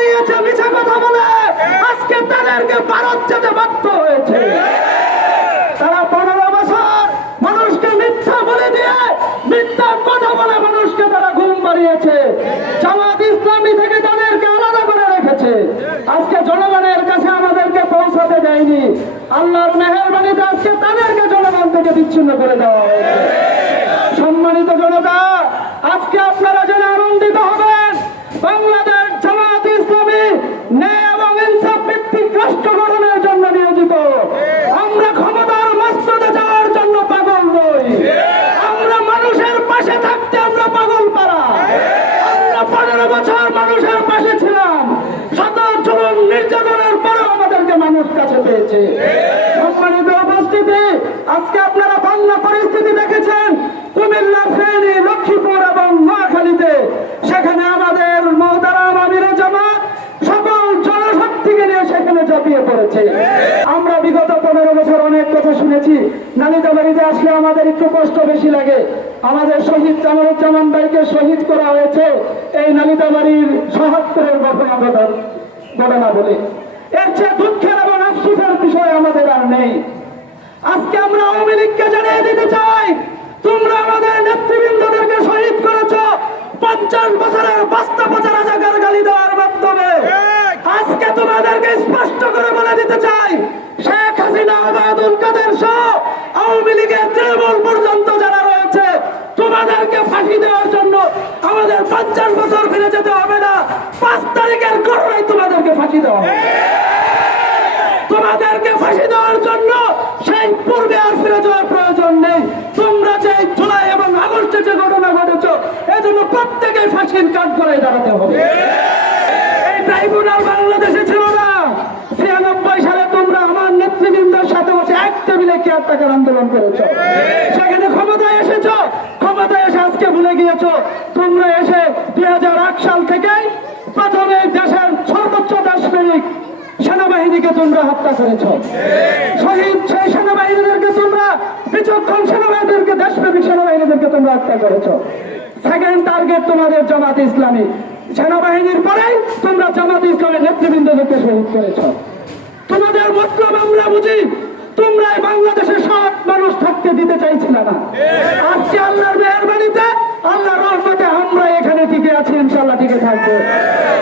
ঘুম পাড়িয়েছে মিছা কথা বলে। আজকে তাদেরকে ভারত যেতে বাধ্য হয়েছে। তারা পনেরো বছর মানুষকে মিথ্যা বলে দিয়ে, মিথ্যা কথা বলে মানুষকে তারা ঘুম পাড়িয়েছে জামাত ইসলামী থেকে তাদেরকে আলাদা করে রেখেছে। আজকে জনগণের কাছে আমাদেরকে পৌঁছাতে দেয়নি। আল্লাহর মেহরবানিতে আজকে তাদেরকে জনগণ থেকে বিচ্ছিন্ন করে দেওয়া সম্মানিত জনতা, আজকে আপনারা যেন আনন্দিত হবেন বাংলাদেশ জামাত ইসলামী ন্যায় এবং ইনসাফ ভিত্তিক রাষ্ট্র গঠনের জন্য নিয়োজিত আমরা ক্ষমতার মস্তদে যাওয়ার জন্য পাগল নই আমরা মানুষের পাশে থাকতে আমরা পাগল পারা আমরা পনেরো বছর মানুষের পাশে ছিলাম শত জুলুম নির্যাতনের পরেও আমাদেরকে মানুষ কাছে পেয়েছে আজকে আপনারা বাংলা পরিস্থিতি দেখেছেন। কুমিল্লা ফেনী, লক্ষ্মীপুর এবং নোয়াখালীতে। সেখানে আমাদের মহতারাম আমিরে জামাত সকল জনশক্তিকে নিয়ে সেখানে ঝাঁপিয়ে পড়েছে। আমরা বিগত পনেরো বছর অনেক কথা শুনেছি। নানিতা বাড়িতে আসলে আমাদের একটু কষ্ট বেশি লাগে। আমাদের শহীদ জামালুজ্জামান ভাইকে শহীদ করা হয়েছে। এই নালিতা বাড়ির ঘটনা ঘটনা ঘটনা বলে। এর চেয়ে দুঃখের এবং আফসোসের বিষয় আমাদের আর নেই। আজকে আমরা আওয়ামী লীগকে জানিয়ে দিতে চাই, তোমরা আমাদের নেতৃবৃন্দদেরকে শহীদ করেছ পঞ্চাশ বছরের বাস্তা পচা রাজাকার গালি দেওয়ার মাধ্যমে। আজকে তোমাদেরকে স্পষ্ট করে বলে দিতে চাই, শেখ হাসিনা, আবাদুল কাদের সহ আওয়ামী লীগের তৃণমূল পর্যন্ত যারা রয়েছে, তোমাদেরকে ফাঁসি দেওয়ার জন্য আমাদের পঞ্চাশ বছর ফিরে যেতে হবে না। পাঁচ তারিখের ঘটনায় তোমাদেরকে ফাঁসি দেওয়া হবে। তোমাদেরকে ফাঁসি দেওয়ার জন্য সেই পূর্বে আর ফিরে যাওয়ার প্রয়োজন নেই। তোমরা যে জুলাই এবং আগস্টে যে ঘটনা ঘটেছ, এজন্য প্রত্যেকেই ফাঁসির কাঠ করে দাঁড়াতে হবে। এই ট্রাইব্যুনাল বাংলাদেশে ছিল না। ছিয়ানব্বই সালে তোমরা আমার নেতৃবৃন্দের সাথে বসে এক টেবিলে কেয়ার আন্দোলন করেছ। সেখানে ক্ষমতায় এসেছ। ক্ষমতায় এসে আজকে ভুলে গিয়েছো। তোমরা এসে দুই হাজার আট সাল থেকেই প্রথমে দেশের সেনাবাহিনীকে তোমরা হত্যা করেছ। শহীদ সেই সেনাবাহিনীদেরকে তোমরা, বিচক্ষণ সেনাবাহিনীদেরকে, দেশপ্রেমিক সেনাবাহিনীদেরকে তোমরা হত্যা করেছ। সেকেন্ড টার্গেট তোমাদের জামাত ইসলামী। সেনাবাহিনীর পরেই তোমরা জামাত ইসলামের নেতৃবৃন্দদেরকে শহীদ করেছ। তোমাদের মতলব আমরা বুঝি, তোমরা বাংলাদেশের বাংলাদেশে সব মানুষ থাকতে দিতে চাইছিলে না। আজকে আল্লাহর